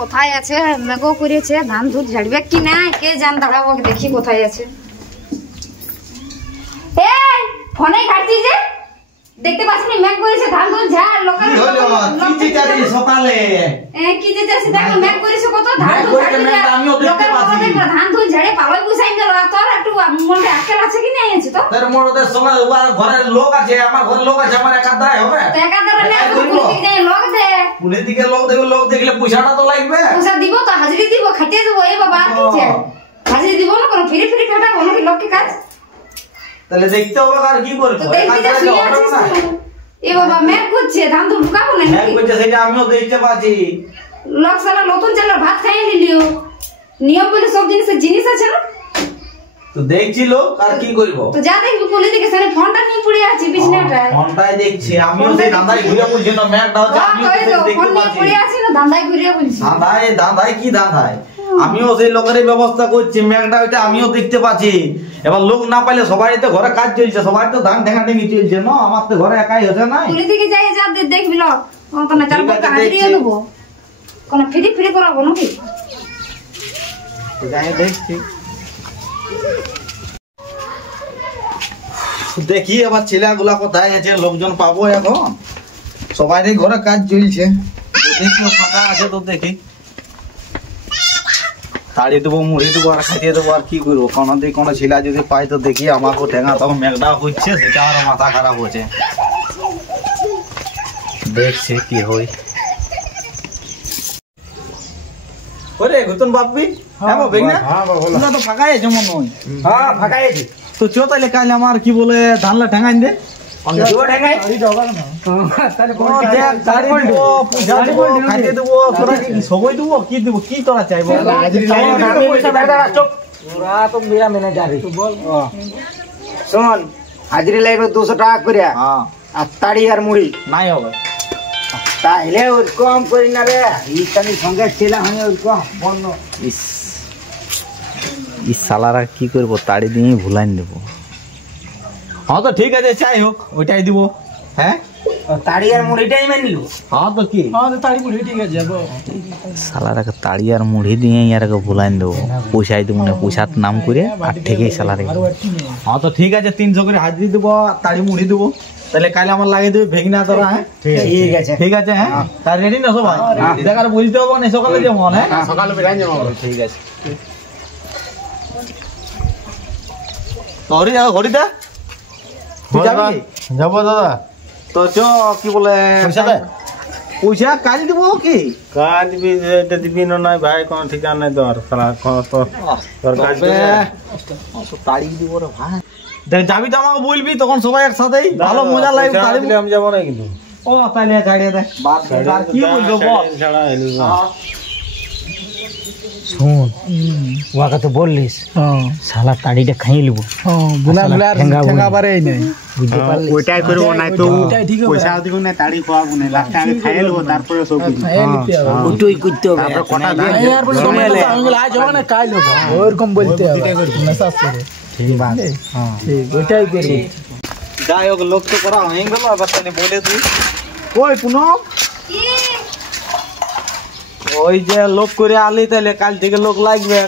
কোথায় আছে? মেঘও করেছে, ধান ধুর ঝাড়বে কি না কে জান। দাঁড়াবো দেখি কোথায় আছে। এই ফোনে ঘাটছি যে দেখতে পাচ্ছি না, মেঘ করেছে, ধান ধুর ঝাড়। লোকের কি চিটারি সকালে কি যে যাচ্ছে দেখো, মেঘ করেছে কত, ধান ধুর ঝাড়ে। লোকের ধান ধুর ঝাড়ে পালই বুঝাই গেল। তোর একটু মনে আকেল আছে কি নাই? আছে তো তোর মোড়দের সঙ্গে ঘরের লোক আছে, আমার ঘরে লোক আছে, আমার একাধারে হবে। তো একাধারে না, পুলিশ দিকে লোক দে। পুলিশ দিকে লোক দেখবে, লোক দেখলে পয়সাটা তো লাগবে। পয়সা দিব তো, হাজিরি দিব, খাটিয়ে দেবো। এই বাবা কি চাই, হাজিরি দিব না কোনো, ফ্রি ফ্রি খাটাবো নাকি লোককে কাজ? তাহলে দেখতে হবে আর কি করবো। এ বাবা মেঘ করছে, ধান তো ঢুকাবো না। মেঘ করছে সেটা আমিও দেখতে পাচ্ছি। লোক সালা নতুন চালের ভাত খাইয়ে নিলিও। নিয়ম বলে সব জিনিস আছে না। তো দেখছিল আর কি করব। তো যা দেখবি পুলিশ দিকে সামনে ফোনটা নিয়ে পড়ে আছে বিছনাটায়। ফোনটাই দেখছি আমিও, সেই দাঁড়াই ঘুরে বলছি না, মেঘটা হচ্ছে আমিও দেখতে পাচ্ছি। পড়ে আছে না, দাঁড়াই ঘুরে বলছি। দাঁড়াই কি দাঁড়াই, আমিও সেই লোকেরই ব্যবস্থা করছি। মেঘটা ওইটা আমিও দেখতে পাচ্ছি। এবার লোক না পাইলে সবাই তো ঘরে কাজ চলছে, সবাই তো ধান ঠেঙা ঠেঙি চলছে না, আমার তো ঘরে একাই হচ্ছে না। পুলিশ দিকে যাই যা দেখবি লোক, তো না চার পক্ষ হাজিরিয়ে দেবো। কোন ফ্রি ফ্রি করাবো নাকি? যাই দেখছি, দেখি আবার ছেলেগুলা কোথায় আছে, লোকজন পাবো এখন। সবাই ঘরে কাজ চলছে, ফাঁকা আছে তো দেখি তাড়িয়ে দেবো, মুড়ি দেবো আর খাইয়ে দেবো। আর কি করবো, কোনো ছেলে যদি পাই তো দেখি। আমাকে ঠেঙা তখন মেঘটা হচ্ছে, সেটা আমার মাথা খারাপ হচ্ছে। দেখছি কি হয়। ওরে গুতন বাপি, হ্যাঁ বেগ না তোমরা তো ফাঁকাই আছে মনে হয়। হ্যাঁ ফাঁকাই আছে। তো চো তাইলে কাল আমার কি বলে ধানলা ঠেঙাই দে। শোন, হাজিরি লাগবে 200 টাকা করে, আর তাড়ি আর মুড়ি নাই হবে। তাইলে ওরকম করি না রে, ইস্তানির সঙ্গে ছেলে হয় ওরকম বন্য। ইস সালারা কি করবো, তাড়ি দিয়ে ভুলাই দেবো। হ্যাঁ তো ঠিক আছে, চাই হোক ওইটাই দিব। হ্যাঁ তাড়ি আর মুড়িটাই মেনে নিল। হ্যাঁ তো কি, তাড়ি মুড়ি ঠিক আছে যাবো। সালারাকে তাড়ি আর মুড়ি দিয়ে ইয়ারকে ভুলাই দেবো, পয়সাই দেবো না, পয়সার নাম করে আর ঠিকই সালারে। হ্যাঁ তো ঠিক আছে, 300 করে হাজিরি দেবো, তাড়ি মুড়ি দেবো। তাহলে কাল আমার লাগিয়ে দেবে ভেগনা তোরা। হ্যাঁ ঠিক আছে, ঠিক আছে। হ্যাঁ তার রেডি না সবাই? দেখ আর বলতে হবো না, সকালে যাবো। হ্যাঁ সকালে বেরাই যাবো। ঠিক আছে। হরি যাও, হরিদা যাবো দাদা। তো চ কি বলে পয়সা কাজ দিব কি? কাজ দিবি না ভাই, কোন ঠিকানা নাই তোর। তাড়ি দিব রে ভাই। দেখ যাবি তো আমাকে বলবি, তখন সবাই একসাথেই ভালো মজা লাগবে। আমি যাবো না কিন্তু। ও তাইলে ছাড়িয়ে দেখ, আর কি বলবো বল। শোন, ওয়াকে তো বললিস শালা তাড়িটা খাইয়ে লিব। ওইটাই করবো না তো, পয়সা দিব না, তাড়ি পাবো না, লাস্টে আমি খাইয়ে লিব, তারপরে সব কিছু ওইটাই করতে হবে। কটা দিন ওরকম বলতে হবে, ঠিক আছে। ওইটাই করবি। যাই হোক, লোক তো করা হয়ে গেল। এবার তাহলে বলে তুই কই পুনম, ওই যে লোক করে আলি, তাহলে কাল থেকে লোক লাগবে।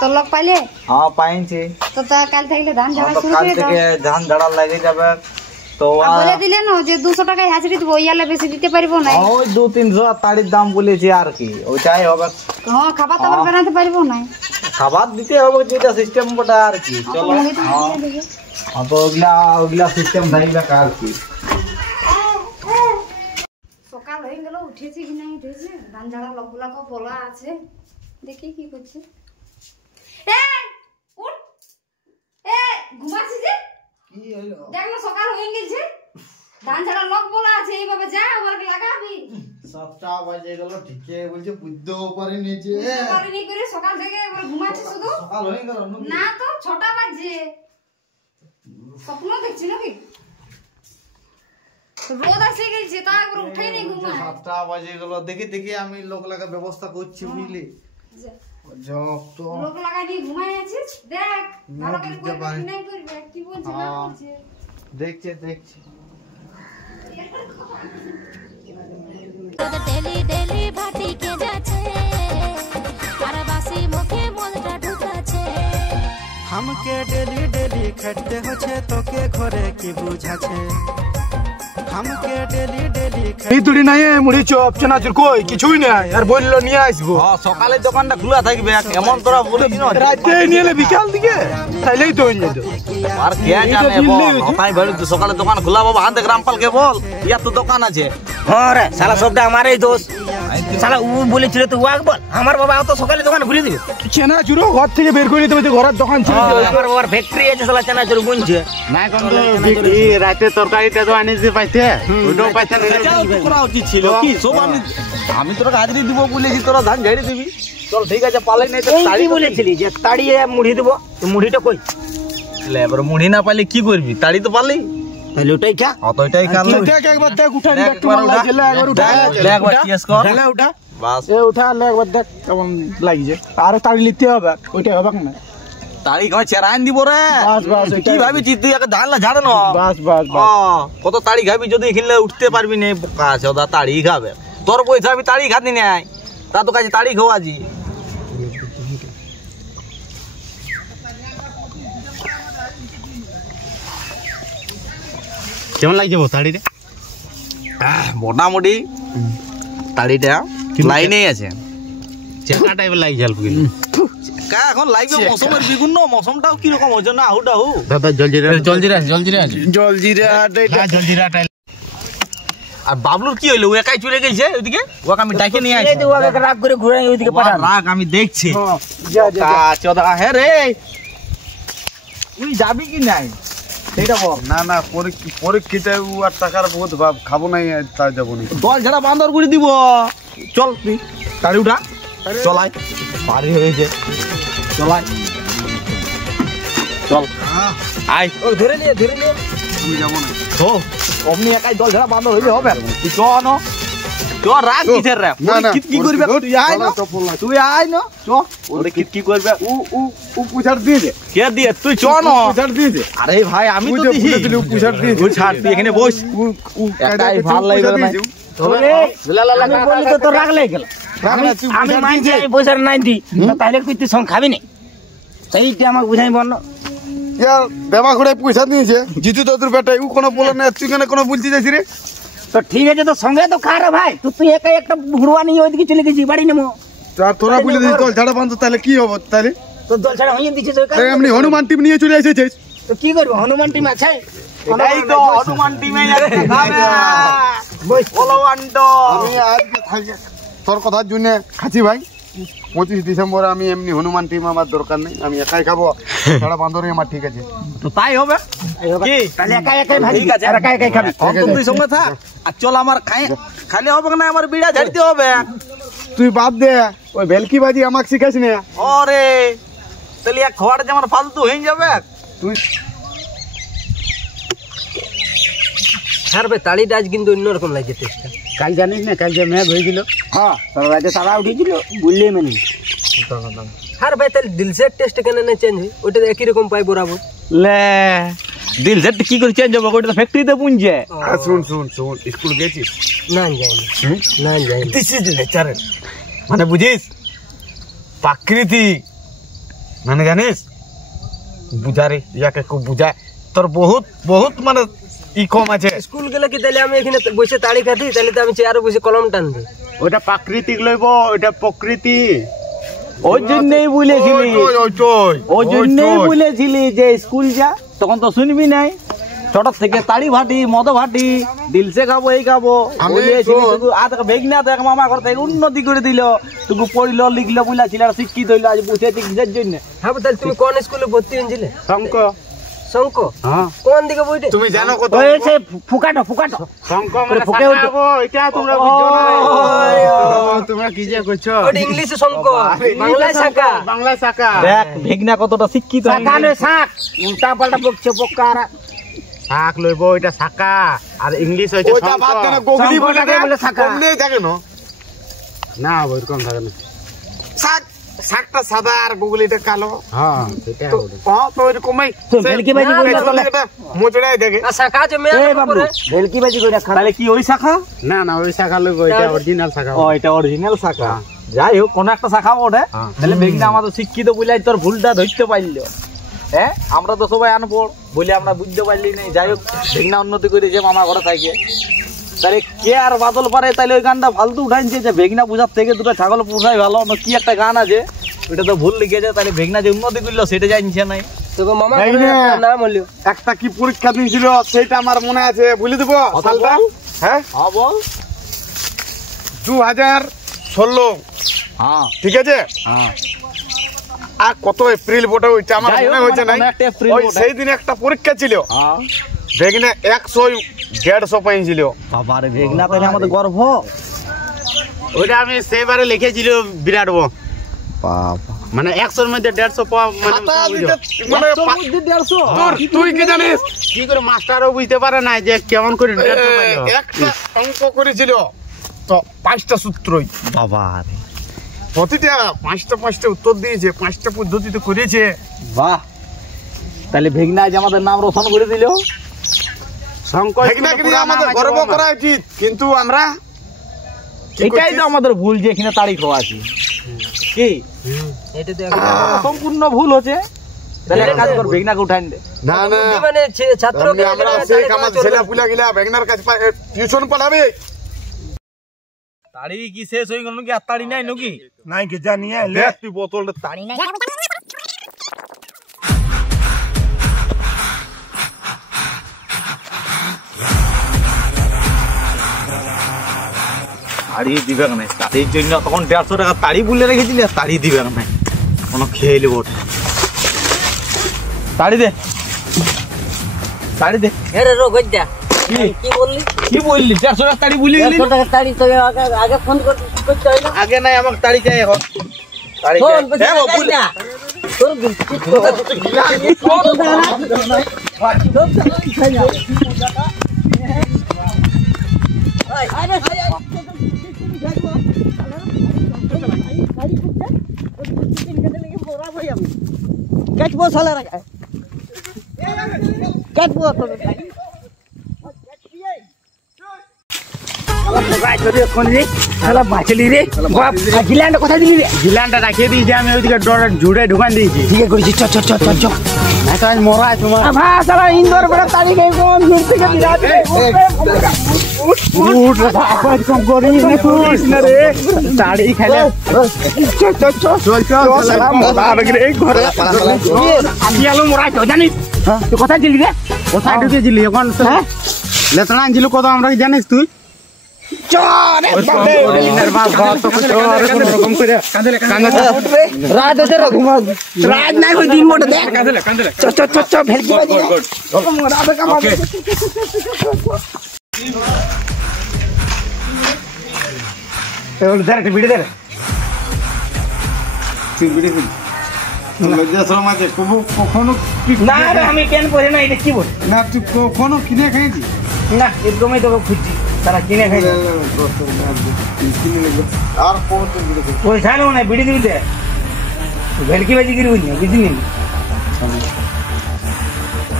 তো লোক পাইলে? হ্যাঁ পাইছি। তো কাল থেকে ধান ঝাড়া শুরু কাল করে দাও। থেকে ধান ঝাড়া লাগে যাবে। তো বলে দিলে না যে 200 টাকায় হাজিরি দেবো, ইয়ালে বেশি দিতে পারবো না। ওই 200-300 তাড়ির দাম বলেছি আর কি, ওইটাই হবে। হ্যাঁ খাবার দাবার বানাতে পারবো না, খাবার দিতে হবে, যেটা সিস্টেম ওটা আর কি। চলো তো ওগুলা সিস্টেম থাকবে আর কি। সকাল হয়ে গেল, উঠেছে কি না উঠেছে, ধান ঝাড়া লোকগুলাকে বলা আছে, দেখি কি করছে। ঘুমাচ্ছি যে দেখ না, সকাল হয়ে গেছে, ধান ঝাড়া লোক বলা আছে, এইভাবে যা আবার লাগাবি। 7টা বাজে গেল, ঠিকই বলছে, বুঝতেও পারিনি যে পারিনি করে সকাল থেকে এবার ঘুমাচ্ছি শুধু। সকাল হয়ে গেল না তো 6টা বাজে, স্বপ্ন দেখছি নাকি? রোদ আসে গেছে, তা একবার উঠে নেই ঘুমায়। 7টা বাজে গেল, দেখি দেখি আমি লোক লাগা ব্যবস্থা করছি, বুঝলি? লোক লাগাই নিয়ে ঘুমায় আছিস, দেখ ভালো করে করবি নাই করবে, কি বলছিস না বলছিস। দেখছি ডেলি ডেলি ভাটি কে যাচ্ছে। আমাকে ডেলি ডেলি খেতে হচ্ছে তোকে ঘরে কি বুঝাছে আমাকে ডেলি ডেলি তুই নাই মুড়ি চপ চানাচুর কই কিছুই নাই আর বললো নিয়ে আসবো সকালে দোকানটা খোলা থাকবে এমন তোরা বলিস না রাতে নিয়ে এলে বিকাল দিকে তাইলেই তো হয়ে যেত আর কে জানে বল তাই বলি তো সকালে দোকান খোলা বাবা হাতে গ্রামপালকে বল ইয়ার তো দোকান আছে হ্যাঁ রে শালা সবটা আমারই দোষ শালা ও বলেছিল তো ওয়াক বল আমার বাবা তো সকালে দোকান খুলে দিবে চানাচুরও ঘর থেকে বের করে দিতে হবে ঘরের দোকান ছিল আমার বাবার ফ্যাক্টরি আছে শালা চানাচুর গুনছে না কিন্তু রাতে তরকারিটা তো আনিস পাইতে ওটাও পাইতে করা উচিত ছিল কি সব আমি তোরা হাজিরি দিব বলেছি তোরা ধান ঝেড়ে দিবি চল ঠিক আছে পালাই নাই তো তাড়ি বলেছিলি যে তাড়িয়ে মুড়ি দেবো তো মুড়িটা কই এবার মুড়ি না পাইলে কি করবি তাড়ি তো পারলি তাহলে ওটাই খা অতটাই খালি দেখ একবার দেখ উঠা একটু মাল লাগলে একবার উঠা একবার টিএস কর ঢেলে উঠা বাস এ উঠা লে একবার দেখ কেমন লাগিছে আর তাড়ি লিতে হবে ওইটা হবে না তাড়ি খাওয়া চেরাইন দিব রে বাস বাস কি ভাবিছিস তুই একটা ধান ঝাড়ে না বাস বাস কত তাড়ি খাবি যদি এখানে উঠতে পারবি না বোকা আছে ওটা তাড়ি খাবে তোর পয়সা আমি তাড়ি খাতি নাই তা তো কাছে তাড়ি খাওয়াছি কেমন লাগছে তাড়িটা মোটামুটি তাড়িটা লাইনেই আছে চেকা টাইপের লাগছে অল্প কিন্তু কা এখন লাগবে মৌসুমের বিভিন্ন মৌসুমটাও কিরকম হচ্ছে না আহুটা হু দাদা জলজিরা আর বাবলুর কি হইলো ও একাই চলে গেছে ওইদিকে ওকে আমি ডাকে নিয়ে আসি রাগ করে ঘুরে ওইদিকে পাঠান রাগ আমি দেখছি চোদা হ্যাঁ রে তুই যাবি কি নাই সেটা বল না না পরীক্ষিতে আর টাকার বহুত ভাব খাবো নাই তাই যাবো না দল ঝাড়া বান্দর করে দিব চল তুই তাড়ি উঠা চলাই পারি হয়েছে চলাই চল আই ও ধরে নিয়ে আমি যাবো না তো অমনি একাই দল ঝাড়া বান্দর হইলে হবে তুই চ ন চ রাগ কিসের রে কি করবে তুই আয় না তুই আয় না চ ওরে কি করবে ও পুছার দিয়েছে কে দিয়ে তুই চ ন পুছার দিয়েছে আরে ভাই আমি তো দিছি পুছার দিয়েছে তুই ছাড় তুই এখানে বস একটাই ভাল লাগবে না আমি বলি তো তোর রাগ লেগে গেল আমি মানছি এই পয়সার নাই দি তাহলে তুই সঙ্গ খাবি না সেইটা আমাকে বুঝাই বল ইয়ার দেবা ঘুরে পয়সা দিয়েছে জিতু তোর বেটাই ও কোনো বলে না তুই কেন কোনো বলতে যাইছি রে তো ঠিক আছে তো সঙ্গে তো খা রে ভাই তুই একাই একটা ঘুরবা নিয়ে ওইদিকে চলে গেছি বাড়ি নেবো তোরা বলে দিস দল ঝাড়া বান্ধব তাহলে কি হবে তাহলে তো দল ছাড়া হইয়ে দিছিস এমনি হনুমান টিম নিয়ে চলে এসেছিস তো কি করবো হনুমান টিম আছে এই তো হনুমান টিমে যাচ্ছে খাবে বলো আন্টো আমি আজকে থাকি তোর কথার জন্য খাচ্ছি ভাই 25 ডিসেম্বর আমি এমনি হনুমান টিম আমার দরকার নেই আমি একাই খাবো ঝাড়া বান্ধবই আমার ঠিক আছে তো তাই হবে কি তাহলে একাই ভাই ঠিক আছে একাই খাবি তুই সঙ্গে থাক আর চল আমার খালি হবে না আমার বিড়া ঝাড়তে হবে তুই বাদ দে ওই ভেলকি বাজি আমাকে শিখাস না ওরে তাহলে এক খাওয়াটা যে আমার ফালতু হয়ে যাবে তুই হ্যাঁ ভাই তাড়িটা আজ কিন্তু অন্যরকম লাগছে টেস্টটা কাল জানিস না কাল যে মেঘ হয়েছিল হ্যাঁ তোর রাতে তারা উঠেছিল বুঝলে মানে হ্যাঁ ভাই তাহলে দিলসের টেস্ট কেন না চেঞ্জ হয় ওটা একই রকম পাই বরাবর লে দিল সেট কি করে চেঞ্জ হবে ওটা ফ্যাক্টরিতে পুঞ্জে শুন স্কুল গেছিস না যাইনি না যাইনি দিস ইজ নেচারাল মানে বুঝিস প্রাকৃতিক মানে জানিস বুঝারে ইয়াকে খুব বুঝায় তোর বহুত মানে ই কম আছে স্কুল গেলে কি তাহলে আমি এখানে বসে তাড়ি খাতি তাহলে তো আমি চেয়ারে বসে কলম টান দিই ওটা প্রাকৃতিক লইব ওটা প্রকৃতি ওই জন্যই বলেছিলি ওই জন্যই বলেছিলি যে স্কুল যা তখন তো শুনবি নাই ছোট থেকে তাড়ি ভাটি মদ ভাটি দিলসে খাবো এই খাবো বলেছিলি তুই আজ বেগ না দেখ মামা ঘর থেকে উন্নতি করে দিল তুই পড়িল লিখলো বলেছিল আর শিক্ষিত হইলো আজ বুঝেছি কিসের জন্য হ্যাঁ তাহলে তুমি কোন স্কুলে ভর্তি হয়েছিলে শঙ্ক শঙ্ক কোন দিকে বইতে তুমি জানো কত হয়েছে ফুকাটো শঙ্ক মানে ফুকে সাকাবো এটা তোমরা বুঝছো না তোমরা কি যে কইছো ওটা ইংলিশে শঙ্ক বাংলায় শাখা বাংলা শাখা দেখ ভেগনা কতটা শিক্ষিত শাখা নয় শাক উল্টা পাল্টা বকছে বকারা শাক লইব এটা শাখা আর ইংলিশ হইছে ওটা বাদ দে না গোগলি বলে বলে শাখা গোগলি থাকে না ওইরকম থাকে না শাকটা সাদা আর গোগলিটা কালো হ্যাঁ সেটা তো এরকমই ভেলকি বাজি করে মোচড়াই দেখে আর শাখা যে মে বাবু ভেলকি বাজি করে খাড়া তাহলে কি ওই শাখা না ওই শাখা লইব এটা অরিজিনাল শাখা ও এটা অরিজিনাল শাখা যাই হোক কোন একটা শাখা ওঠে তাহলে বেগনা আমাদের শিক্ষিত বলে তোর ভুলটা ধরতে পারলো হ্যাঁ আমরা তো সবাই আনপড় বলে আমরা বুঝতে পারলি না। যাই হোক ভেগনা উন্নতি করেছে মামা ঘরে থাকে, তাহলে কে আর বাদল পারে? তাহলে ওই গানটা ফালতু উঠাইছে যে ভেগনা পূজার থেকে দুটো ছাগল পোষাই ভালো না, কি একটা গান আছে ওইটা তো ভুল লিখেছে। তাহলে ভেগনা যে উন্নতি করলো সেটা জানছে নাই। তোকে মামা নাম হলো একটা কি পরীক্ষা দিয়েছিল সেটা আমার মনে আছে, বলে দেবো সালটা। হ্যাঁ বল। 2016। হ্যাঁ ঠিক আছে। হ্যাঁ আর কত এপ্রিল বটে ওইটা আমার মনে হচ্ছে না। ওই সেই দিন একটা পরীক্ষা ছিল, ভেগনা 100-150 পাইছিল। বাবারে ভেগনা তাহলে আমাদের গর্ব। ওইটা আমি সেইবারে লিখেছিল বিরাট বাবা মানে 100-র মধ্যে 150 পাওয়া মানে তুই কি জানিস কি করে মাস্টারও বুঝতে পারে না যে কেমন করে 150 পাইলো। একটা অঙ্ক করেছিল তো 5টা সূত্রই, বাবারে প্রতিটা 5টা উত্তর দিয়েছে, 5টা পদ্ধতিতে করেছে। বাহ, তাহলে ভেগনা আজ আমাদের নাম রোশন করে দিল। ভেগনাকে নিয়ে আমাদের গর্ব করা উচিত, কিন্তু আমরা এটাই তো আমাদের ভুল যে এখানে তারিখ হওয়া আছে। কি এটা তো সম্পূর্ণ ভুল হচ্ছে। তাহলে এক কাজ কর ভেগনাকে উঠাই দে। না না মানে ছাত্র আমরা সেই আমার ছেলে পুলা গিলা ভেগনার কাছে টিউশন পড়াবে। তাড়ি কি শেষ হয়ে গেল নাকি? আর তাড়ি নাই নাকি? নাই কি জানিয়ে লে তুই বোতলটা তাড়ি নাই। তাড়ি দিবে না, তাড়ির জন্য তখন 150 টাকা তাড়ি বলে রেখেছিলি, আর তাড়ি দিবে না কোনো খেয়ে নেব। তাড়ি দে, তাড়ি দে। আরে রো গজ্জা কি বললি? কি বললি? 150 টাকা তাড়ি বলে গেলি। 150 টাকা তাড়ি তো আগে ফোন করতে হয় না। আগে নাই আমাকে তাড়ি চাই এখন। তাড়ি ফোন চাই। হ্যাঁ বল না তোর কথা দিলি রে, গিলানটা রাখিয়ে দিয়েছি আমি, ওইদিকে ঝুড়ে ঢুকান দিয়েছি। ঠিক আছে করেছি, চ না তো আজ মরা তোমার ইন্দোর বেড়া তারিখ তাড়ি খেলে জানিস তুই কোথায় ছিলি রে? কোথায় ঢুকেছিলি এখন? লেতনা আনছিল কত আমরা জানিস তুই? রাত নাই দিন মোটে দেখ ভেলকি ভিডিও দে লজ্জাশ্রম আছে কখনো না আমি কেন করে না, এটা কি বল না, তুই কখনো কিনে খাইছি না? একদমই তোকে খুঁজছি, তারা কিনে খাই আর পয়সা নেব না, বিড়ি দিবি ভেলকি বাজি কিনে বুঝলি বুঝলি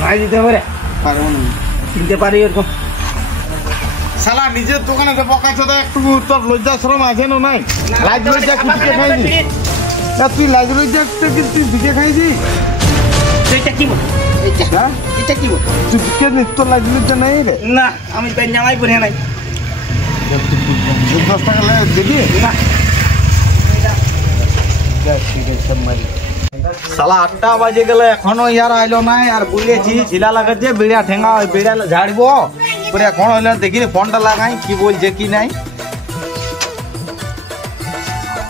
নাই দিতে পারে, কিনতে পারি এরকম। শালা নিজের দোকানে বকাইছো তো, একটু তোর লজ্জাশ্রম আছে না? নাই লাজ লজ্জা কি দিকে খাইছি? তুই লাজ লজ্জা তুই দিকে খাইছি? এটা কি বল? হ্যাঁ এটা কি বল? তুই দিকে তোর লাজ লজ্জা নাই রে? না আমি তাই জামাই পরে নাই। 10 টাকা দিবি না? শালা 8টা বাজে গেল এখনো ইয়ার আইলো নাই। আর বলেছি ঝিলা লাগাচ্ছে বিড়া ঠেঙ্গা, ওই বিড়া ঝাড়বো পরে এখন হইলো দেখিনি ফোনটা লাগাই কি বলছে কি নাই।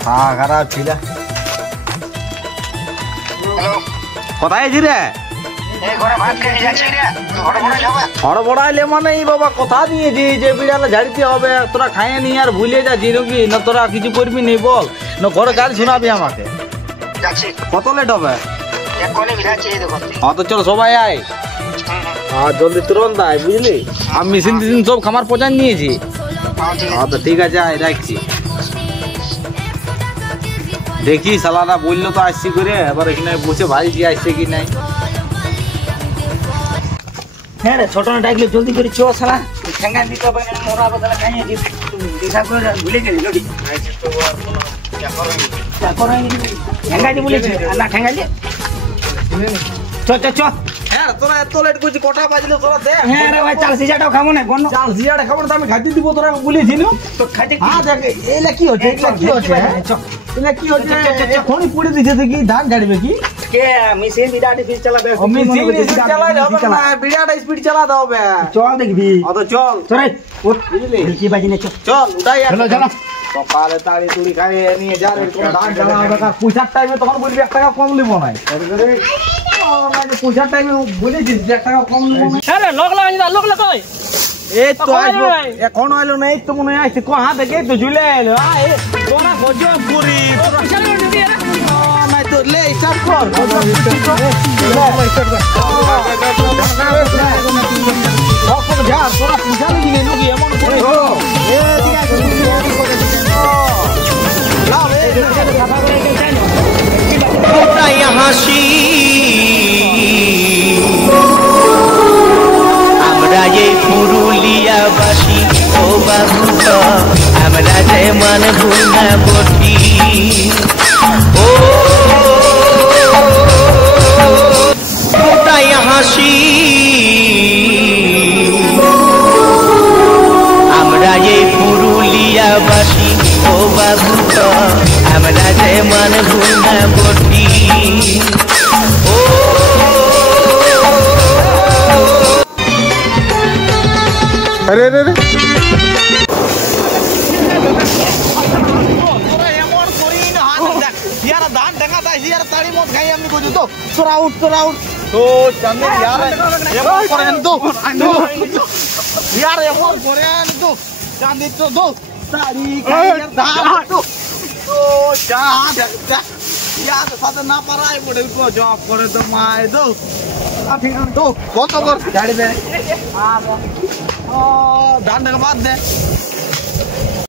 হ্যাঁ খারাপ ছিল। কোথায় আছি রে? হড়বড়াইলে মানে বাবা কথা দিয়েছি যে বিড়ালে ঝাড়িতে হবে, তোরা খাইয়ে নি আর ভুলে যাচ্ছি নাকি? না তোরা কিছু করবি নি বল, না ঘরে গান শোনাবি আমাকে? কত লেট হবে? হ্যাঁ তো চলো সবাই আয়, হ্যাঁ জলদি তুরন্ত আয় বুঝলি। আমি মেশিন টিশিন সব খামার পচান নিয়েছি। হ্যাঁ তো ঠিক আছে আয় রাখছি। দেখি শালারা বললো তো আসছি করে, এবার এখানে বসে ভাইজি আসছে কি নাই। হ্যাঁ রে ছোট না ডাকলে জলদি করে চো শালা, ঠেঙ্গা দিতে হবে না, মোরা বদলা খাইয়ে দিই দেখা করে ভুলে গেলি লড়ি ঠেঙ্গা দি বলেছি না, ঠেঙ্গা দি হ্যাঁ তোরা এত লেট করছিস কটা বাজলে তোরা দে হ্যাঁ রে ভাই চাল সিজাটাও খাবো না কোন চাল জিয়াটা খাবার তো আমি খাইতে দিব তোরা বলেছি না তো খাইতে হ্যাঁ দেখ এলা কি হচ্ছে এলা কি হচ্ছে এলা কি হচ্ছে এখনই পুড়ে দিছে দেখি ধান গাড়বে কি কে মেশিন বিরাট স্পিড চালাবে মেশিন চালাতে হবে না বিরাট স্পিড চালাতে হবে চল দেখবি তো চল চল ওঠ কি বাজি না চল উঠাই চলো চলো সকালে তাড়ি তুড়ি খাইয়ে নিয়ে যা রে ধান জ্বালা হবে কার পয়সার টাইমে তখন বলবি 1 টাকা কম নিব না পয়সার টাইমে বলেছিস 1 টাকা কম নিব না আরে লোক কই এই তো আসবো এখন আইলো না এই তো মনে আসছে কোহা থেকে তো ঝুলে এলো তোরা গজব করি নাই তো লে স্টার্ট কর যা তোরা পয়সা নিয়ে লুকি এমন করে হাসি আমরা এই পুরুলিয়াবাসী ও বাবু আমরা যে মানবো না বটি ও ওটাই হাসি আমরা এই পুরুলিয়াবাসী ও বাবু আমরা যে মানবো না বটি ও আরে আরে আরে তোরা এমন করি না হাত দেখ ইয়ারা ধান ডাঙ্গা তাই ইয়ারা তাড়ি মত খাই আমি কইছো তো তোরা উঠ তো জানি यार এমন করেন তো यार এমন করেন তো চাঁদি তো দো তাড়ি খাই ধান তো যা দেখ ইয়ার সাথে না পারাই পড়ে তো জব করে তো মাই দো ঠিক আছে তো কত কর গাড়ি দে ধান ডাঙ্গা বাদ দে